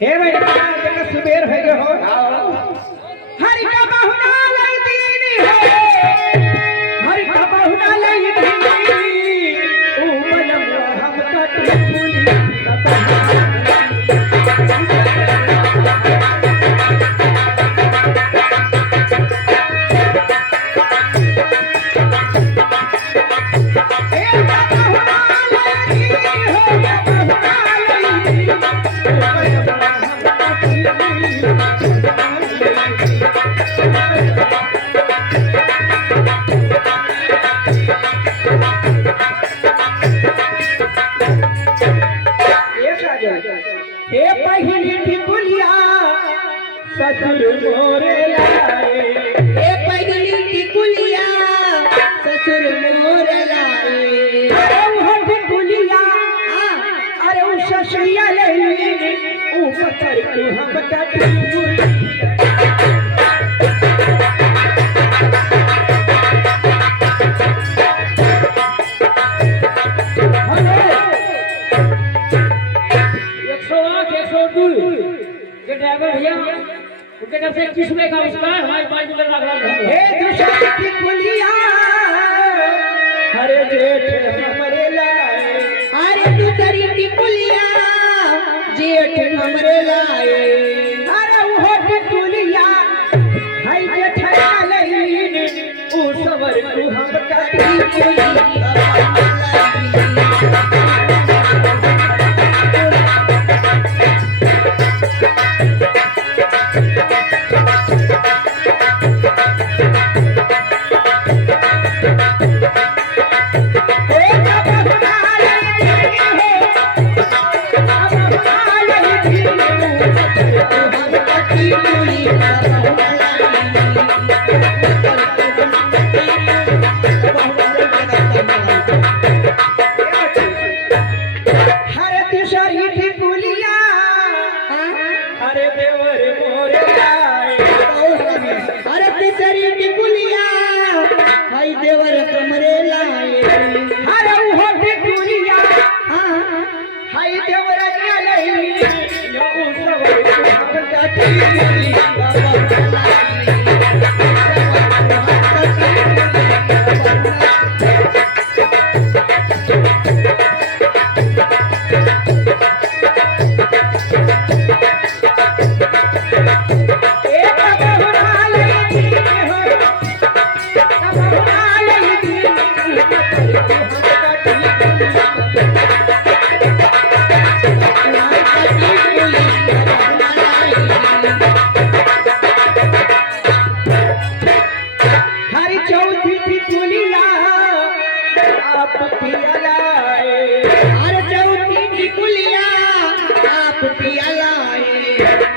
हे भाई जगह सुबेर है हो हरि का बहुना लई दीनी है हरि का बहुना लई दीनी ओ मनम हम का त्रिपुली हे पहली टिकुलिया ससुर मोरे लाए ए पहली टिकुलिया ससुर मोर लाए। अरे वो टिकुलिया अरे वो ससुरिया ले ओ पत्थर को हम का टिकुलिया ड्राइवर भैया उनके तरफ से 21 रुपए का पुरस्कार हमारे 5 रुपए का नगद हे दूसरी टिकुलिया हरे जेठ हमरे लाए अरे दूसरी टिकुलिया जेठ हमरे लाए। अरे वो टिकुलिया हाय जेठा लईने ओ सवर को हम का टिकुलिया हरे देवर मोरे लाए अरे तीसरी टिकुलिया हाय देवर कमरे लाए। हरे वो टिकुलिया हाय देवर लई यो सवर को हम का टिकुलिया हरी चौथी टिकुलिया आप पिया लाए अरे चौथी टिकुलिया आप पिया लाए।